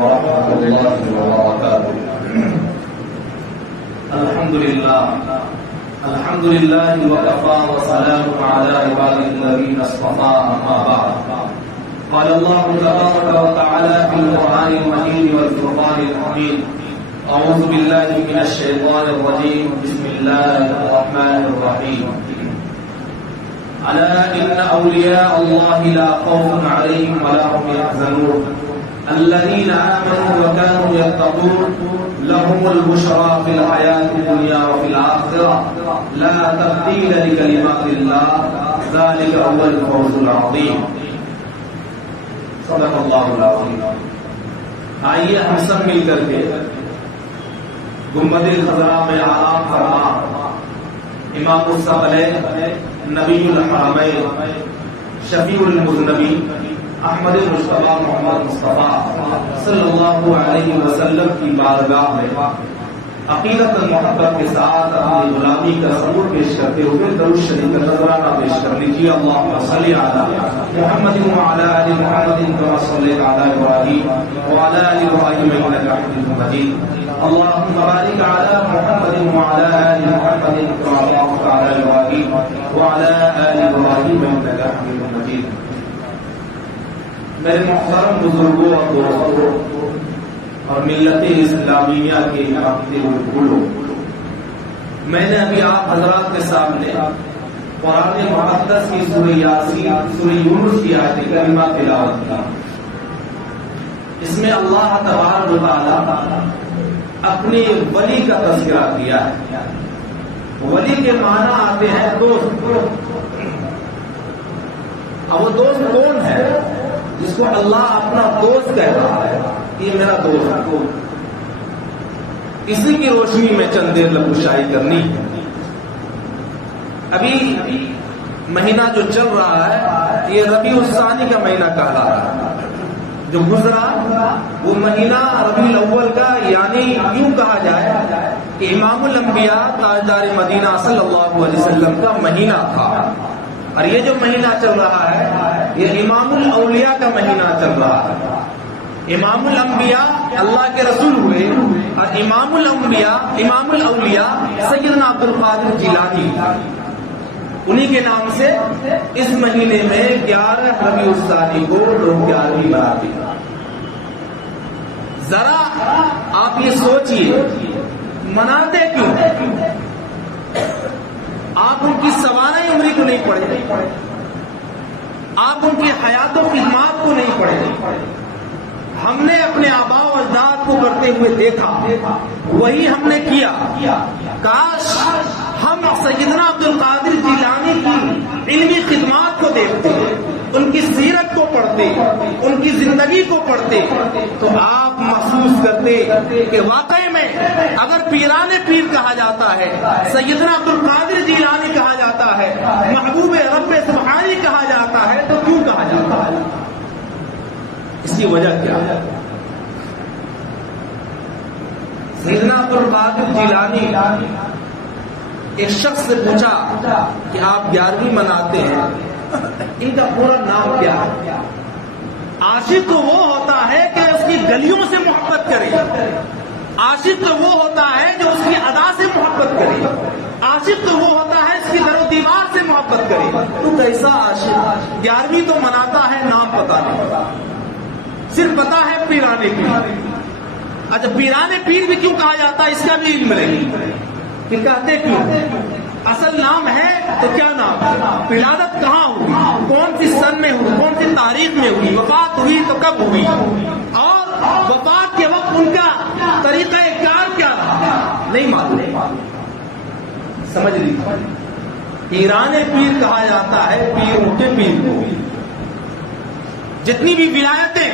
ورحمة الله وبركاته. الحمد لله وكفى وسلام على عباده الذين اصطفى. أما بعد، قال الله تبارك وتعالى في القرآن المجيد والفرقان الحميد: أعوذ بالله من الشيطان الرجيم، بسم الله الرحمن الرحيم. ألا إن أولياء الله لا خوف عليهم ولا هم يحزنون الذين آمنوا وكانوا يتقون لهم البشرى في الحياة الدنيا وفي الآخرة لا تبديل لكلمات الله ذلك هو الفوز العظيم. صدق اللہ العظیم. آئیے ہم سب مل کر کے گنبد خضراء میں آرام فرما امام الثقلین نبی الحرمین شفیع المذنبین احمد مصطفیٰ محمد مصطفیٰ صلی اللہ علیہ وسلم کی بارگاہ میں عقیدت محبت کے ساتھ اپنی غلامی کا ثبوت پیش کرتے ہوئے درود شریف کا نذرانہ پیش کر لیجیے. اللہم صلی علی محمد وعلی آل محمد کما صلیت علی ابراہیم وعلی آل ابراہیم انک حمید مجید. اللہم بارک علی محمد وعلی آل محمد کما بارکت علی ابراہیم وعلی آل ابراہیم انک حمید مجید. میرے محترم بزرگوں اور دوستوں اور ملت اسلامیہ کے عقیدے و پھولوں، میں نے ابھی آپ حضرات کے سامنے قرآن مقدس کی سورہ یاسین سورہ یونس کی آیت کریمہ تلاوت کی. اس میں اللہ تبارک و تعالی اپنے ولی کا تذکرہ کیا ہے. ولی کے معنی آتے ہیں دوست. اب وہ دوست کون ہے جس کو اللہ اپنا دوست کہہ رہا ہے؟ یہ میرا دوست ہے. اسی کی روشنی میں چند دیر لبوشائی کرنی ہے. ابھی مہینہ جو چل رہا ہے یہ ربیع الثانی کا مہینہ کہلا رہا ہے. جو گزرا وہ مہینہ ربیع الاول کا، یعنی یوں کہا جائے کہ امام الانبیاء تاجدار مدینہ صلی اللہ علیہ وسلم کا مہینہ تھا. اور یہ جو مہینہ چل رہا ہے یہ امام الاولیاء کا مہینہ چل رہا ہے. امام الانبیاء اللہ کے رسول ہوئے اور امام الاولیاء سیدنا عبد القادر جیلانی، انہی کے نام سے اس مہینے میں 11 ربیع الثانی کو لوگ 11ویں مناتے ہیں. ذرا آپ یہ سوچئے مناتے کیوں؟ آپ ان کی سوانح عمری کو نہیں پڑھے، آپ ان کی حیات و خدمات کو نہیں پڑھے. ہم نے اپنے آباء و اجداد کو کرتے ہوئے دیکھا، وہی ہم نے کیا. کاش ہم سیدنا عبد القادر جیلانی کی علمی خدمات کو دیکھتے، ان کی سیرت کو پڑھتے، ان کی زندگی کو پڑھتے تو آپ محسوس کرتے کہ واقعی میں اگر پیران پیر کہا جاتا ہے، سیدنا عبد القادر جیلانی کہا جاتا ہے، محبوب رب سبحانی کہا جاتا ہے تو کیوں کہا جاتا ہے؟ اس کی وجہ کیا ہے؟ سیدنا عبد القادر جیلانی ایک شخص سے پوچھا کہ آپ 11ویں مناتے ہیں، ان کا پورا نام کیا ہے؟ عاشق تو وہ ہوتا ہے کہ اس کی گلیوں سے محبت کرے، عاشق تو وہ ہوتا ہے جو اس کی ادا سے محبت کرے، عاشق تو وہ ہوتا ہے اس کی در و دیوار سے محبت کرے. تو کیسا عاشق 11ویں تو مناتا ہے، نام پتا نہیں، صرف پتا ہے پیرانے پیر. اچھا پیرانے پیر بھی کیوں کہا جاتا ہے؟ اس کا بھی علم نہیں کہ کہتے کیوں. اصل نام ہے تو کیا نام ہے؟ ولادت کہاں ہوئی، کون سی سن میں ہوئی، کون سی تاریخ میں ہوئی، وفات ہوئی تو کب ہوئی، اور وفات کے وقت ان کا طریقہ کار کیا رہا، نہیں معلوم. سمجھ لیجیے، پیرانے پیر کہا جاتا ہے پیروں کے پیر کو. جتنی بھی ولایتیں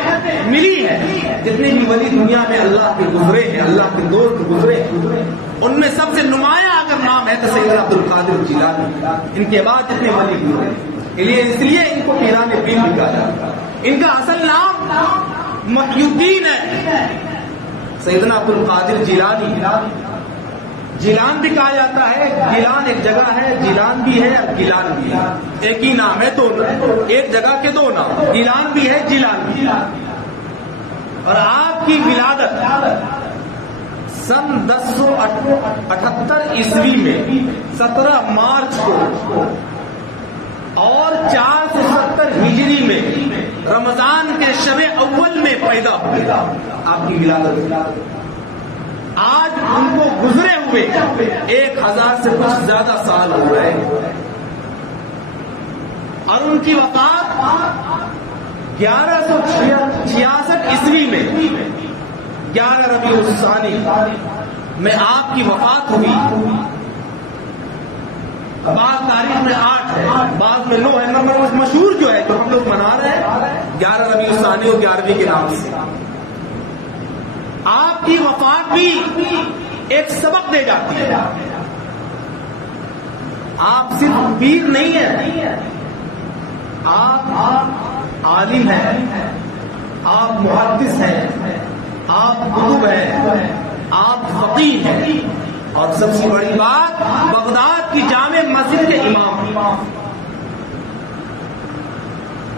ملی ہیں، جتنے بھی ولی دنیا میں اللہ کے گزرے ہیں، اللہ کے دوست گزرے ہیں، ان میں سب سے نمایاں اگر نام ہے تو سیدنا عبد القادر جیلانی. ان کے بعد جتنے ولی گزرے، اس لیے ان کو پیران پیر بھی کہا جاتا ہے. ان کا اصل نام محی الدین ہے. سیدنا عبد القادر جیلانی، جیلان بھی کہا جاتا ہے. جیلان ایک جگہ ہے، جیلان بھی ہے اور گیلان بھی ہے، ایک ہی نام ہے، دو ایک جگہ کے دو نام، گیلان بھی ہے جیلان بھی ہے. اور آپ آپ کی ولادت سن 1078 عیسوی میں 17 مارچ کو اور 470 ہجری میں رمضان کے شب اول میں پیدا ہوئی آپ کی ولادت. آج ان کو گزرے ہوئے 1000 سے کچھ زیادہ سال ہو گئے اور ان کی وفات 1166 عیسوی میں 11 ربیع الثانی میں آپ کی وفات ہوئی. بعض تاریخ میں 8 ہے، بعض میں 9 ہے، مگر مشہور جو ہے جو ہم لوگ منا رہے ہیں 11 ربیع الثانی اور 11ویں کے نام سے. آپ کی وفات بھی ایک سبق دے جاتی ہے. آپ صرف پیر نہیں ہیں، آپ عالم ہیں، آپ محدث ہیں، آپ کتب ہیں، آپ فقیہ ہیں، اور سب سے بڑی بات بغداد کی جامع مسجد کے امام.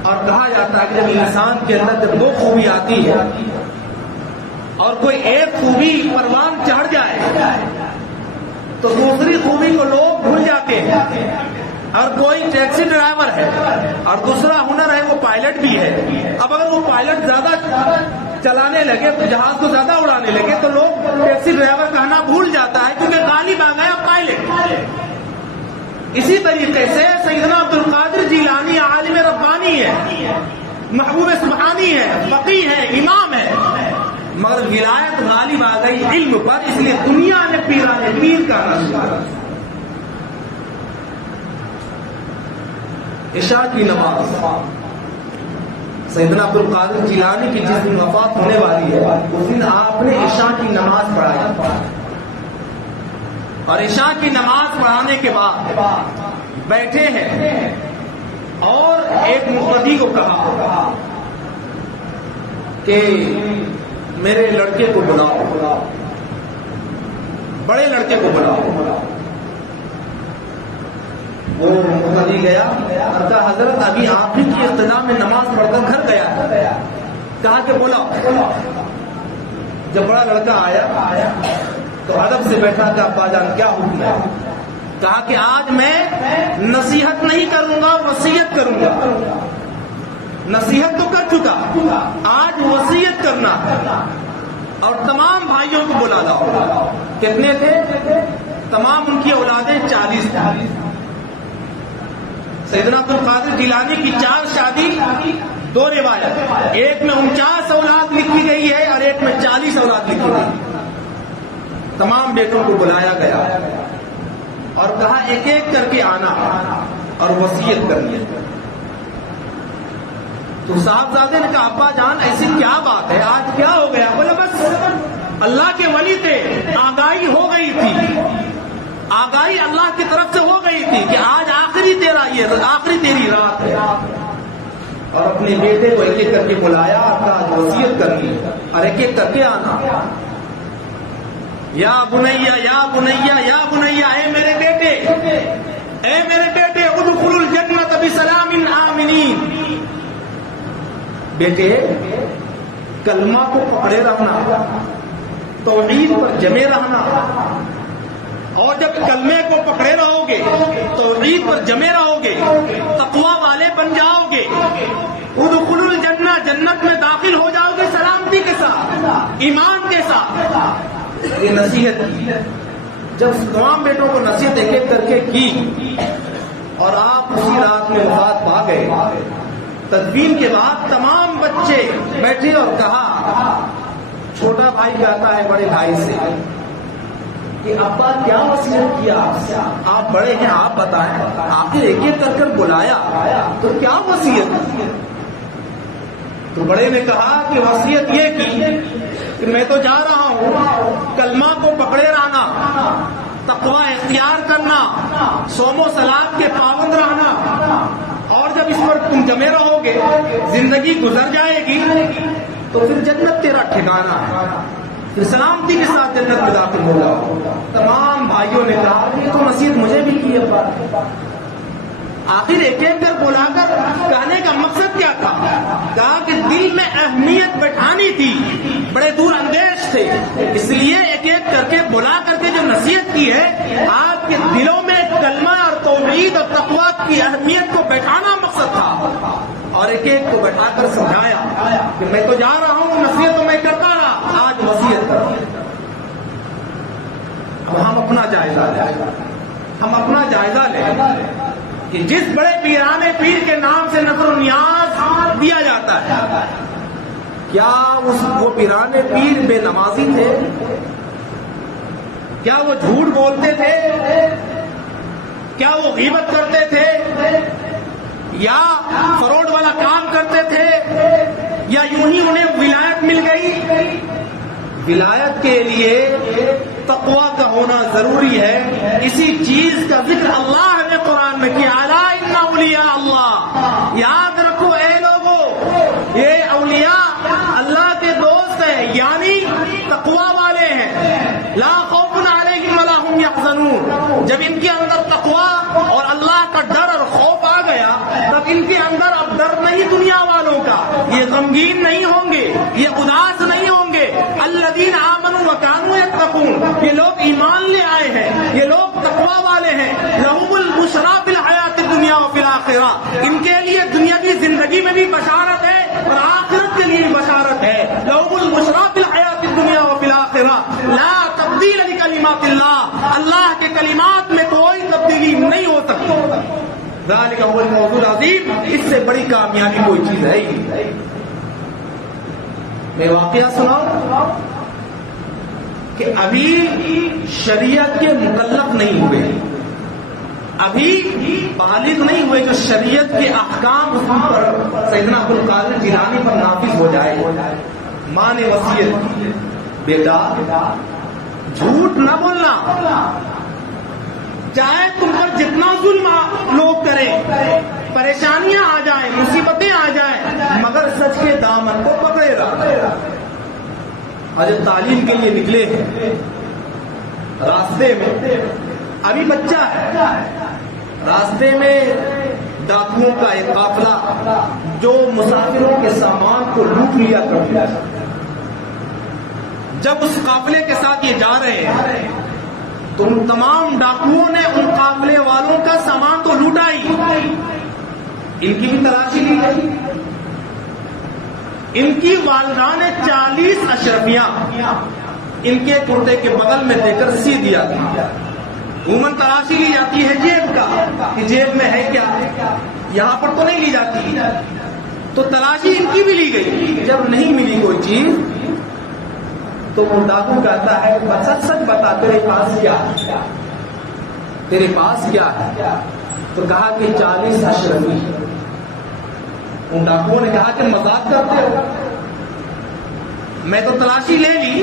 اور کہا جاتا ہے کہ جب انسان کے اندر جب 2 خوبی آتی ہے اور کوئی ایک خوبی پروان چڑھ جائے تو دوسری خوبی کو لوگ بھول جاتے ہیں. اور کوئی ٹیکسی ڈرائیور ہے اور دوسرا ہنر ہے وہ پائلٹ بھی ہے. اب اگر وہ پائلٹ زیادہ چلانے لگے تو جہاز کو زیادہ اڑانے لگے تو لوگ ٹیکسی ڈرائیور کہنا بھول جاتا ہے کیونکہ غالب آ گیا پائلٹ. اسی طریقے سے سیدنا عبد القادر جیلانی عالم ربانی ہے، محبوب سبحانی ہے، فقیہ ہے، امام ہے، مگر ولایت غالب آ گئی علم پر، اس لیے دنیا نے پیرانے پیر کا نام. عشاء کی نماز سیدنا عبد القادر جیلانی کی جس دن وفات ہونے والی ہے اس دن آپ نے عشاء کی نماز پڑھائی اور عشاء کی نماز پڑھانے کے بعد بیٹھے ہیں اور ایک مقتدی کو کہا کہ میرے لڑکے کو بلاؤ، بڑے لڑکے کو بلاؤ. وہ مقتدی گیا اور کہا حضرت ابھی آپ ہی کی اقتدا میں نماز پڑھ کر گھر گیا. کہا کہ بولا. جب بڑا لڑکا آیا تو ادب سے بیٹھا کہ ابا جان کیا حکم ہے؟ کہا کہ آج میں نصیحت نہیں کروں گا، وصیت کروں گا. نصیحت تو کر چکا، آج وصیت کرنا اور تمام بھائیوں کو بلا لاؤ. کتنے تھے؟ تمام ان کی اولادیں 40 تھیں. سیدنا عبد القادر جیلانی کی 4 شادی، 2 روایت، ایک میں 49 اولاد لکھی گئی ہے اور ایک میں 40 اولاد لکھی گئی. تمام بیٹوں کو بلایا گیا اور کہا ایک ایک کر کے آنا اور وصیت کرنی. تو صاحبزادے نے کہا ابا جان ایسی کیا بات ہے، آج کیا ہو گیا؟ بولے بس اللہ کے ولی تھے، آگاہی ہو گئی تھی، آگاہی اللہ کی طرف سے ہو گئی تھی کہ آج آخری تیری رات ہے. اور اپنے بیٹے کو ایک ایک کر کے بلایا اور کہا وصیت کرنی اور ایک ایک کر کے آنا. یا بنیا یا بنیا یا بنیا، اے میرے بیٹے، اے میرے بیٹے، ادخلوا الجنت بسلام آمنین. بیٹے کلمہ کو پکڑے رہنا، توحید پر جمے رہنا، اور جب کلمے کو پکڑے رہو گے، توحید پر جمے رہو گے، تقوی والے بن جاؤ گے، ادخلوا الجنہ، جنت میں داخل ہو جاؤ گے سلامتی کے ساتھ، ایمان کے ساتھ. یہ نصیحت کی. جب تمام بیٹوں کو نصیحت ایک ایک کر کے کی اور آپ اسی رات میں وفات پا گئے، تدفین کے بعد تمام بچے بیٹھے اور کہا، چھوٹا بھائی کہتا ہے بڑے بھائی سے کہ ابا کیا وصیت کیا آپ سے؟ آپ بڑے ہیں، آپ بتائیں. آخر ایک ایک کر بلایا تو کیا وصیت؟ تو بڑے نے کہا کہ وصیت یہ کی کہ میں تو جا رہا ہوں، کلمہ کو پکڑے رہنا، تقوی اختیار کرنا، صوم و صلات کے پابند رہنا، اور جب اس پر تم جمے رہو گے، زندگی گزر جائے گی تو پھر جنت تیرا ٹھکانہ ہے، پھر سلامتی کے ساتھ جنت میں داخل ہوگا. تمام بھائیوں نے کہا یہ تو نصیحت مجھے بھی کی ہے. آخر ایک ایک کر بلا کر کہنے کا مقصد کیا تھا؟ کہا کہ دل میں اہمیت بٹھانی تھی، بڑے دور اندیش تھے، اس لیے ایک ایک کر کے بلا کر کے جو نصیحت کی ہے، آپ کے دلوں میں کلمہ اور توحید اور تقویٰ کی اہمیت کو بیٹھانا مقصد تھا، اور ایک ایک کو بیٹھا کر سمجھایا کہ میں تو جا رہا ہوں، نصیحت تو میں کرتا رہا، آج وصیت کرتا ہوں۔ اب ہم اپنا جائزہ لیں کہ جس بڑے پیرانے پیر کے نام سے نظر و نیاز دیا جاتا ہے، کیا وہ پیرانے پیر بے نمازی تھے؟ کیا وہ جھوٹ بولتے تھے؟ کیا وہ غیبت کرتے تھے؟ یا فراڈ والا کام کرتے تھے؟ یا یوں ہی انہیں ولایت مل گئی؟ ولایت کے لیے تقویٰ کا ہونا ضروری ہے۔ اسی چیز کا ذکر اللہ نے قرآن میں کیا، الا ان اولیاء اللہ، یاد رکھو اے لوگوں، یہ اولیاء اللہ کے دوست ہیں، یعنی تقویٰ والے ہیں۔ لا خوف علیہم ولا هم يحزنون، جب ان کے اندر تقویٰ اور اللہ کا ڈر اور خوف آ گیا، تب ان کے اندر اب ڈر نہیں دنیا والوں کا، یہ غمگین نہیں ہوں گے، یہ اداس نہیں ہوں گے۔ الذین آمنوا وکانوا یتقون، یہ لوگ ایمان لے آئے ہیں، یہ لوگ تقویٰ والے ہیں۔ لہم البشریٰ فی الحیاۃ الدنیا وفی الآخرہ، ان کے لیے دنیا کی زندگی میں بھی بشارت ہے اور آخرت کے لیے بھی بشارت ہے۔ لہم البشریٰ فی الحیاۃ الدنیا وفی الآخرہ لا تبدیل لکلمات اللہ، اللہ کے کلمات میں کوئی تبدیلی نہیں ہو سکتی۔ ذالک هو الفوز العظیم، اس سے بڑی کامیابی کوئی چیز ہے ہی نہیں۔ میں واقعہ سناؤں کہ ابھی شریعت کے مکلف نہیں ہوئے، ابھی بالغ نہیں ہوئے جو شریعت کے احکام اس پر سیدنا عبد القادر جیلانی پر نافذ ہو جائے۔ ماں نے وصیت کی، بیٹا جھوٹ نہ بولنا، چاہے تم پر جتنا ظلم لوگ کریں، پریشانیاں آ جائیں، مصیبتیں آ جائیں، مگر سچ کے دامن کو پکڑے رہا۔ آج تعلیم کے لیے نکلے ہیں، راستے میں ابھی بچہ ہے، راستے میں ڈاکوؤں کا ایک قافلہ جو مسافروں کے سامان کو لوٹ لیا کرتا ہے، جب اس قافلے کے ساتھ یہ جا رہے ہیں تو ان تمام ڈاکوؤں نے ان قافلے والوں کا سامان تو لوٹا ہی، ان کی بھی تلاشی لی گئی۔ ان کی والدہ نے 40 اشرفیاں ان کے کرتے کے بغل میں دے کر سی دیا تھا۔ عموماً تلاشی لی جاتی ہے جیب کا کہ جیب میں ہے کیا، یہاں پر تو نہیں لی جاتی، تو تلاشی ان کی بھی لی گئی۔ جب نہیں ملی کوئی چیز تو وہ ڈاکو کہتا ہے سچ سچ بتا تیرے پاس کیا ہے، تیرے پاس کیا ہے؟ تو کہا کہ 40 اشرفی۔ ان ڈاکوؤں نے کہا کہ مذاق کرتے ہو، میں تو تلاشی لے لی،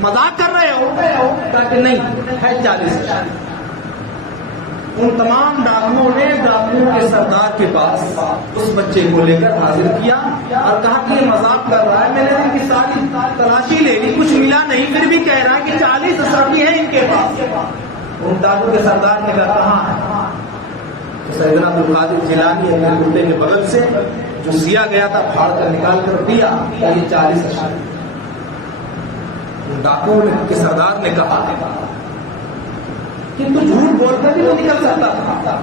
مذاق کر رہے ہو؟ کہا کہ نہیں ہے 40 اشرفی۔ ان تمام ڈاکوؤں نے ڈاکوؤں کے سردار کے پاس اس بچے کو لے کر حاضر کیا اور کہا کہ یہ مذاق کر رہا ہے، میں نے ان کی ساری تلاشی لے لی، کچھ ملا نہیں، پھر بھی کہہ رہا ہے کہ 40 اشرفی ہے ان کے پاس۔ ان ڈاکو کے سردار نے کہا کہاں ہے؟ سیدنا عبد القادر جیلانی اپنے کرتے کے بغل سے جو سیا گیا تھا پھاڑ کر نکال کر دیا، یہ 40 اشرفی۔ ڈاکو کے سردار نے کہا کہ تو جھوٹ بول کر بھی وہ نکل سکتا تھا،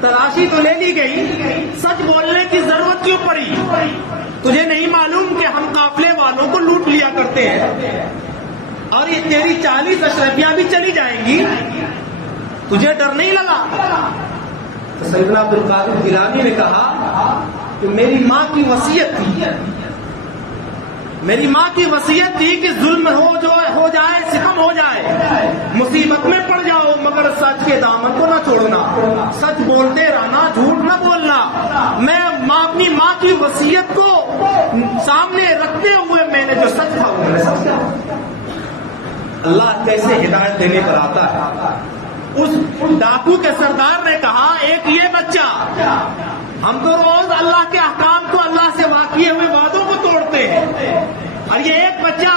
تلاشی تو لے لی گئی، سچ بولنے کی ضرورت کیوں پڑی؟ تجھے نہیں معلوم کہ ہم قافلے والوں کو لوٹ لیا کرتے ہیں اور یہ تیری 40 اشرفیاں بھی چلی جائیں گی، تجھے ڈر نہیں لگا؟ تو سیدنا عبد القادر جیلانی نے کہا کہ میری ماں کی وصیت تھی، میری ماں کی وصیت تھی کہ ظلم ہو جائے، ستم ہو جائے، مصیبت میں پڑ جاؤ، مگر سچ کے دامن کو نہ چھوڑنا، سچ بولتے رہنا، جھوٹ نہ بولنا۔ میں اپنی ماں کی وصیت کو سامنے رکھتے ہوئے میں نے جو سچ کہا وہ میں نے سچ کہا۔ اللہ کیسے ہدایت دینے پر آتا ہے۔ اس ڈاکو کے سردار نے کہا ایک یہ بچہ، ہم تو روز اللہ کے احکام کو، اللہ سے کیے ہوئے وعدوں کو توڑتے ہیں، اور یہ ایک بچہ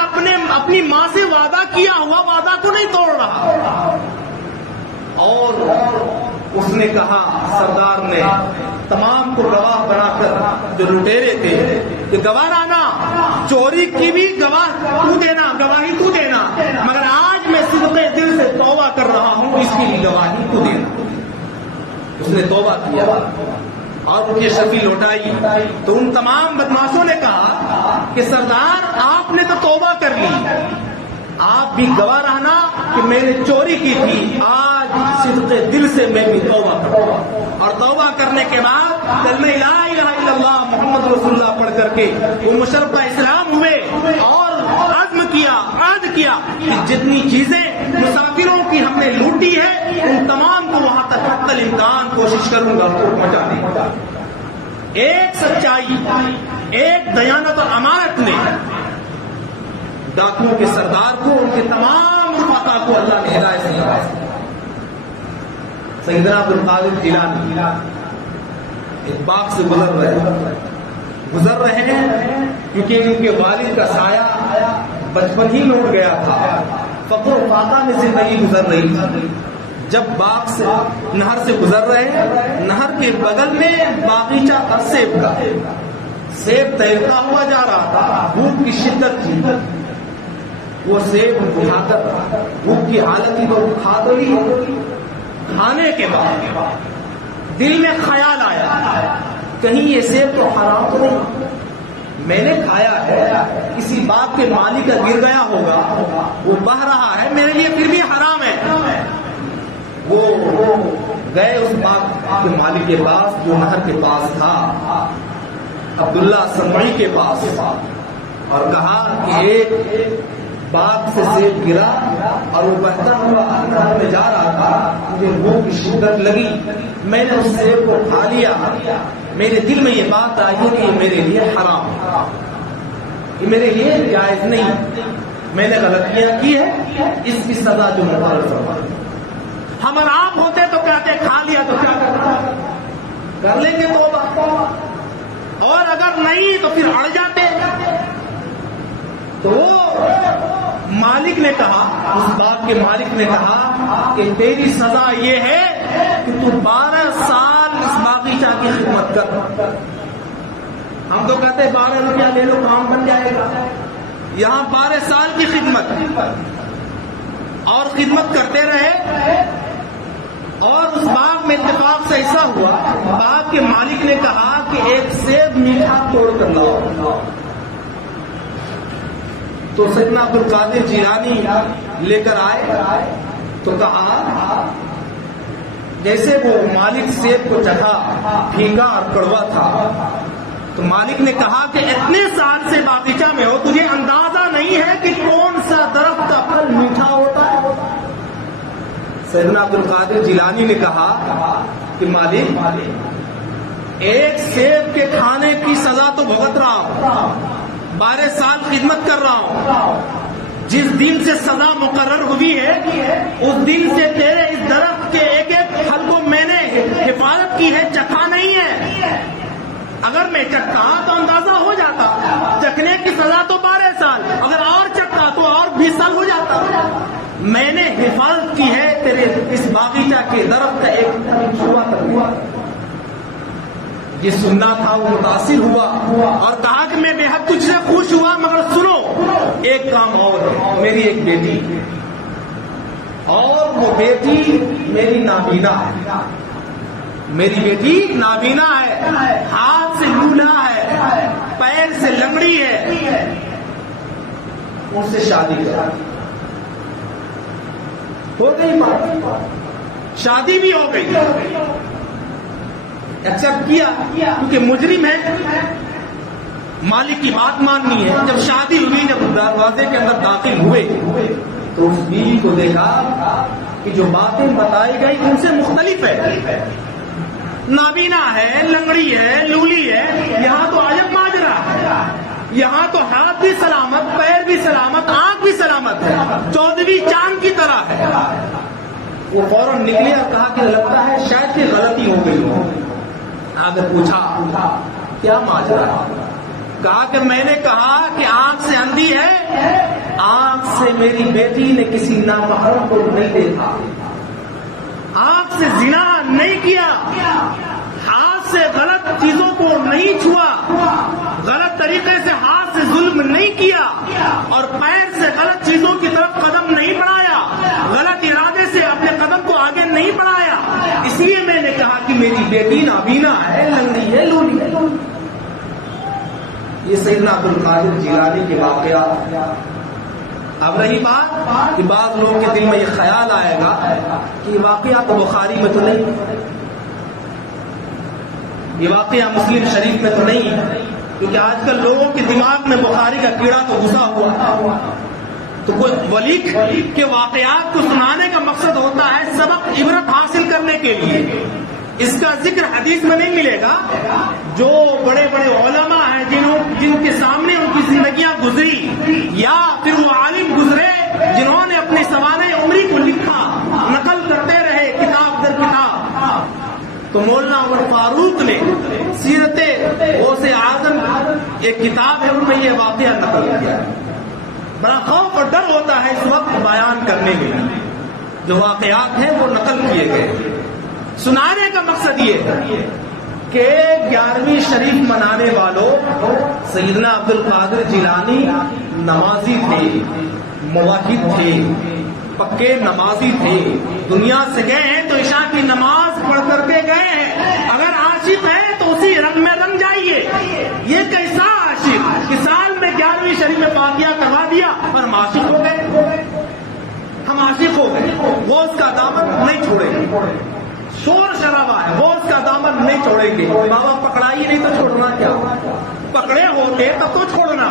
اپنی ماں سے وعدہ کیا ہوا وعدہ کو نہیں توڑ رہا۔ اور اس نے کہا، سردار نے تمام کو گواہ بنا کر جو لٹیرے تھے کہ گواہ لانا، چوری کی بھی گواہی تو دینا، مگر آج میں صدقے دل سے توبہ کر رہا ہوں، اس کی بھی گواہی تو دینا۔ اس نے توبہ کیا اور ان کی شفیع لوٹائی تو ان تمام بدماشوں نے کہا کہ سردار آپ نے تو توبہ کر لی، آپ بھی گواہ رہنا کہ میں نے چوری کی تھی، آج صدق دل سے میں بھی توبہ کروں۔ اور توبہ کرنے کے بعد کلمہ لا الہ الا اللہ محمد رسول اللہ پڑھ کر کے وہ مشرفہ اسلام ہوئے اور عزم کیا کہ جتنی چیزیں مسافروں کی ہم نے لوٹی ہے ان تمام کو وہاں تک حتی الامکان کوشش کروں گا کو پہنچانے۔ ایک سچائی، ایک دیانت اور امانت نے ڈاکوؤں کے سردار کو، ان کے تمام رفقا کو اللہ نے ہدایت سے نوازا۔ سیدنا عبد القادر جیلانی ایک باغ سے گزر رہے ہیں کیونکہ ان کے والد کا سایہ بچپن ہی میں اٹھ گیا تھا، فقر و فاقہ میں زندگی گزر رہی تھی۔ جب باغ سے نہر سے گزر رہے، نہر کے بغل میں باغیچہ تھا سیب کا، سیب تیرتا ہوا جا رہا تھا، بھوک کی شدت تھی، وہ سیب اٹھا کر بھوک کی حالت ہی تو کھا تو لی۔ کھانے کے بعد دل میں خیال آیا کہیں یہ سیب تو حرام تو نہیں، میں نے کھایا ہے، کسی باغ کے مالک کا گر گیا ہوگا، وہ بہہ رہا ہے، میرے لیے پھر بھی حرام ہے۔ وہ گئے اس باغ کے مالک کے پاس جو نہر کے پاس تھا، عبداللہ سمعی کے پاس، اور کہا کہ ایک باغ سے سیب گرا اور وہ بہتا ہوا نہر میں جا رہا تھا، مجھے بھوک کی شدت لگی، میں نے اس سیب کو کھا لیا، میرے دل میں یہ بات آئی کہ یہ میرے لیے حرام ہے، یہ میرے لیے جائز نہیں، میں نے غلطیاں کی ہے، اس کی سزا جو مقرر فرمائی۔ ہم اور آپ ہوتے تو کہتے کھا لیا تو کیا کرنا، کر لیں گے توبہ، اور اگر نہیں تو پھر اڑ جاتے۔ تو مالک نے کہا، اس باغ کے مالک نے کہا کہ تیری سزا یہ ہے کہ تو 12 سال اس باغیچہ کی خدمت کر۔ ہم تو کہتے ہیں 12 روپیہ لے لو کام بن جائے گا، یہاں 12 سال کی خدمت، اور خدمت کرتے رہے، اور اس باغ میں اتفاق سے ایسا ہوا، باغ کے مالک نے کہا کہ ایک سیب میٹھا توڑ کر لاؤ، تو سیدنا عبد القادر جیلانی لے کر آئے تو کہا، جیسے وہ مالک سیب کو چکھا، پھیکا اور کڑوا تھا، تو مالک نے کہا کہ اتنے سال سے باغیچہ میں ہو، تجھے اندازہ نہیں ہے کہ کون سا درخت کا پھل میٹھا ہوتا ہے۔ سیدنا عبد القادر جیلانی نے کہا کہ مالک، ایک سیب کے کھانے کی سزا تو بھگت رہا ہوں، 12 سال خدمت کر رہا ہوں، جس دن سے سزا مقرر ہوئی ہے اس دن سے تیرے اس درخت کے ایک ایک پھل کو میں نے حفاظت کی ہے، چکھا نہیں ہے، اگر میں چکھا تو اندازہ ہو جاتا، چکھنے کی سزا تو 12 سال، اگر اور چکھا تو اور 20 سال ہو جاتا، میں نے حفاظت کی ہے تیرے اس باغیچہ کے درخت کا ایک پھل چھوا تک ہوا۔ یہ سننا تھا، وہ متاثر ہوا اور کہا کہ میں بے حد تجھ سے خوش ہوا، مگر سنو ایک کام اور ہے، میری ایک بیٹی، اور وہ بیٹی میری نابینا ہے، میری بیٹی نابینا ہے، ہاتھ سے لولا ہے، پیر سے لنگڑی ہے، ان سے شادی کر۔ ہو گئی بات، شادی بھی ہو گئی، ایکسپٹ کیا کیونکہ مجرم ہے، مالک کی بات ماننی ہے۔ جب شادی ہوئی، جب دروازے کے اندر داخل ہوئے تو اس بیوی کو دیکھا کہ جو باتیں بتائی گئی ان سے مختلف ہے، نابینا ہے، لنگڑی ہے، لولی ہے، یہاں تو عجب ماجرا ہے، یہاں تو ہاتھ بھی سلامت، پیر بھی سلامت، آنکھ بھی سلامت ہے، 14ویں چاند کی طرح ہے۔ وہ فوراً نکلے اور کہا کہ لگتا ہے شاید کہ غلطی ہو گئی ہو۔ آپ نے پوچھا کیا ماجرا ہے؟ کہا کہ میں نے کہا کہ آنکھ سے اندھی ہے، آنکھ سے میری بیٹی نے کسی نامحرم کو نہیں دیکھا، آنکھ ہاتھ سے زنا نہیں کیا، ہاتھ سے غلط چیزوں کو نہیں چھوا، غلط طریقے سے ہاتھ سے ظلم نہیں کیا، اور پیر سے غلط چیزوں کی طرف قدم نہیں بڑھایا، غلط ارادے سے اپنے قدم کو آگے نہیں بڑھایا، اس لیے میں نے کہا کہ میری بیٹی نابینا ہے، لنگڑی ہے، لولی ہے۔ یہ سیدنا عبد القادر جیلانی کے واقعات۔ اب رہی بات کہ بعض لوگوں کے دل میں یہ خیال آئے گا کہ یہ واقعہ تو بخاری میں تو نہیں، یہ واقعہ مسلم شریف میں تو نہیں، کیونکہ آج کل لوگوں کے دماغ میں بخاری کا کیڑا تو گھسا ہوا، تو کوئی ولی کے واقعات کو سنانے کا مقصد ہوتا ہے سبق عبرت حاصل کرنے کے لیے، اس کا ذکر حدیث میں نہیں ملے گا۔ جو بڑے بڑے علماء ہیں جن کے سامنے ان کی زندگیاں گزری، یا پھر وہ عالم گزرے جنہوں نے اپنی سوانح عمری کو لکھا، نقل کرتے رہے کتاب در کتاب، تو مولانا عمر فاروق نے سیرت غوث اعظم ایک کتاب ہے، ان میں یہ واقعہ نقل کیا۔ بڑا خوف اور ڈر ہوتا ہے اس وقت بیان کرنے میں، جو واقعات ہیں وہ نقل کیے گئے۔ سنانے کا مقصد یہ ہے کہ 11ویں شریف منانے والوں سیدنا عبد القادر جیلانی نمازی تھے، موحد تھے، پکے نمازی تھے، دنیا سے گئے ہیں تو عشاء کی نماز پڑھ کر کے گئے ہیں۔ اگر عاشق ہے تو اسی رنگ میں رنگ جائیے۔ یہ کیسا عاشق کہ سال میں 11ویں شریف میں فاتحہ کروا دیا اور ہم عاشق ہو گئے، ہم عاشق ہو گئے، وہ اس کا دامن نہیں چھوڑیں گے، شور شرابہ ہے، وہ اس کا دامن نہیں چھوڑیں گے۔ بابا پکڑائی نہیں تو چھوڑنا کیا، پکڑے ہوتے تب تو چھوڑنا۔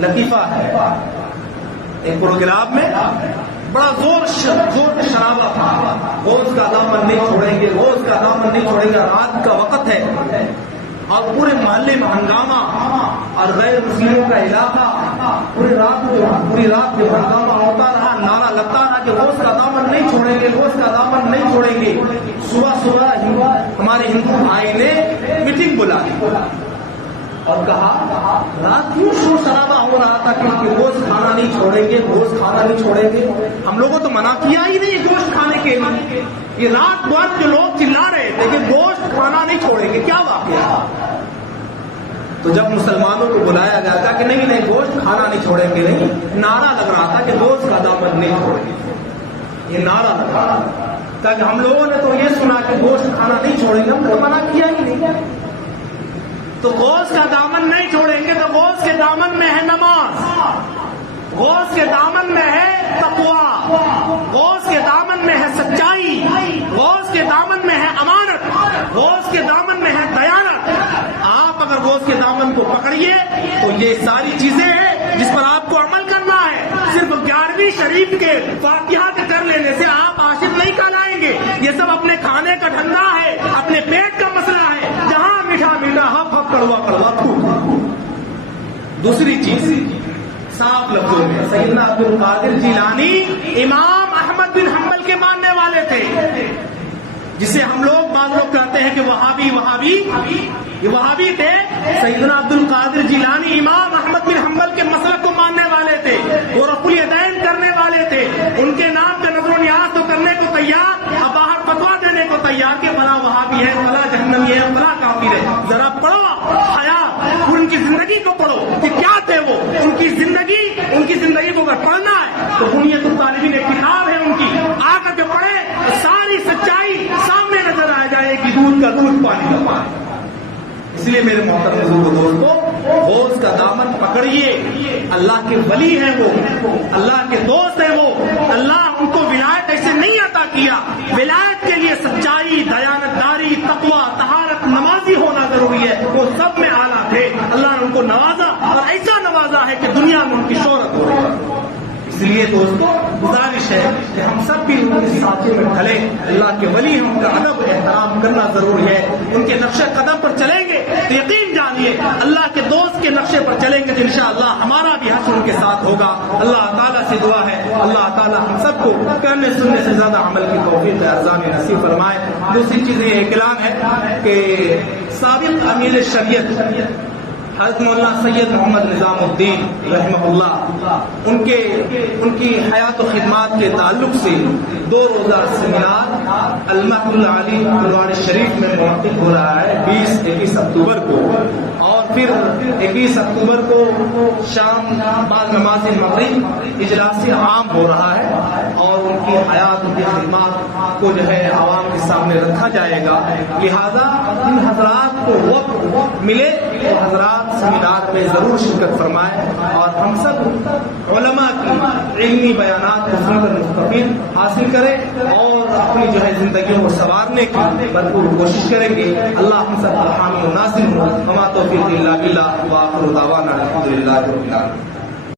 لطیفہ ہے، ایک پروگرام میں بڑا زور شرابہ تھا، وہ اس کا دامن نہیں چھوڑیں گے، وہ اس کا دامن نہیں چھوڑیں گے۔ رات کا وقت ہے اور پورے محلے میں ہنگامہ اور غیر مسلموں کا علاقہ، پوری رات جو ہنگامہ ہوتا رہا، نعرہ لگتا رہا کہ وہ اس کا دامن نہیں چھوڑیں گے، وہ اس کا دامن نہیں چھوڑیں گے۔ صبح ہمارے ہندو بھائی نے میٹنگ بلا لی اور کہا رات کیوں شور شرابہ ہو رہا تھا کہ گوشت کھانا نہیں چھوڑیں گے، گوشت کھانا نہیں چھوڑیں گے۔ ہم لوگوں تو منع کیا ہی نہیں گوشت کھانے کے لیے، یہ رات بھر جو لوگ چلا رہے تھے کہ گوشت کھانا نہیں چھوڑیں گے، کیا واقعہ؟ تو جب مسلمانوں کو بلایا گیا تھا کہ نہیں گوشت کھانا نہیں چھوڑیں گے، نہیں، نعرہ لگ رہا تھا کہ گوشت کا دامن نہیں چھوڑیں گے، یہ نعرہ لگ رہا تھا کہ ہم لوگوں نے تو یہ سنا کہ گوشت کھانا نہیں چھوڑیں گے، ہم کو منع کیا ہی نہیں۔ تو غوث کا دامن نہیں چھوڑیں گے تو غوث کے دامن میں ہے نماز، غوث کے دامن میں ہے تقویٰ، غوث کے دامن میں ہے سچائی، غوث کے دامن میں ہے امانت، غوث کے دامن میں ہے دیانت۔ آپ اگر غوث کے دامن کو پکڑیے تو یہ ساری چیزیں ہیں جس پر آپ کو عمل کرنا ہے۔ صرف 11ویں شریف کے فاتحہ کے کر لینے سے آپ عاشق نہیں کہلائیں گے، یہ سب اپنے کھانے کا دھندا ہے، اپنے پیٹ کا مسئلہ ہے، جہاں میٹھا میٹھا ہپ ہپ کڑوا کڑوا تھوک۔ دوسری چیز صاف لفظوں میں سیدنا عبد القادر جیلانی امام احمد بن حنبل کے ماننے والے تھے، جسے ہم لوگ بعض لوگ کہتے ہیں کہ وہابی یہ وہابی تھے۔ سیدنا عبد القادر جیلانی امام احمد بن حنبل کے مسلک کو ماننے والے تھے، وہ رفع الیدین کرنے والے تھے، ان کے نام کا نظر و نیاز تو کرنے کو تیار، اب باہر فتوا دینے کو تیار کہ فلاں وہابی ہے، فلاں جہنمی ہے، فلاں کافر ہے۔ ذرا پڑھو حیات، ان کی زندگی کو پڑھو کہ کیا تھے وہ، ان کی زندگی کو اگر پڑھنا ہے تو بنیت الطالبین ایک کتاب ہے ان کی، آ کر کے پڑھے تو ساری سچائی سامنے نظر آ جائے کہ دودھ کا دودھ پانی کا پانی۔ اس لیے میرے محترم بزرگ دوستوں، غوث کا دامن پکڑیے، اللہ کے ولی ہیں وہ، اللہ کے دوست ہیں وہ، اللہ ان کو ولایت ایسے نہیں عطا کیا، ولایت کے لیے سچائی، دیانتداری، تقویٰ، طہارت، نمازی ہونا ضروری ہے، وہ سب میں اعلیٰ تھے۔ اللہ نے ان کو نوازا اور ایسا نوازا ہے کہ دنیا میں ان کی شہرت ہو رہی ہے۔ اس لیے دوستو گزارش ہے کہ ہم سب بھی ان کے ساتھے میں ڈھلیں، اللہ کے ولی ہیں، ان کا ادب احترام کرنا ضروری ہے، ان کے نقش قدم پر چلیں گے تو یقین جانیے اللہ کے دوست کے نقشے پر چلیں گے تو انشاءاللہ ہمارا بھی حشر ان کے ساتھ ہوگا۔ اللہ تعالیٰ سے دعا ہے اللہ تعالیٰ ہم سب کو کرنے سننے سے زیادہ عمل کی توفیق ارزاں نصیب فرمائے۔ دوسری چیز یہ اعلان ہے کہ سابق امیر شریعت حضرت مولانا سید محمد نظام الدین رحمہ اللہ ان کی حیات و خدمات کے تعلق سے 2 روزہ سیمینار المہد العالی پروان شریف میں منعقد ہو رہا ہے 20-21 اکتوبر کو، اور پھر 21 اکتوبر کو شام بعد نماز مغرب اجلاس عام ہو رہا ہے، اور ان کی حیات ان کی خدمات کو جو ہے عوام کے سامنے رکھا جائے گا۔ لہذا ان حضرات کو وقت ملے تو حضرات سیمینار میں ضرور شرکت فرمائیں، اور ہم سب علماء کی علمی بیانات کو سن کر مستفید حاصل کریں اور اپنی جو ہے زندگیوں کو سنوارنے کی بھرپور کوشش کریں گے۔ اللہ ہم سب کا حامی و ناصر ہو۔ وما توفیق الا باللہ، وآخر دعوانا الحمد للہ رب العالمین۔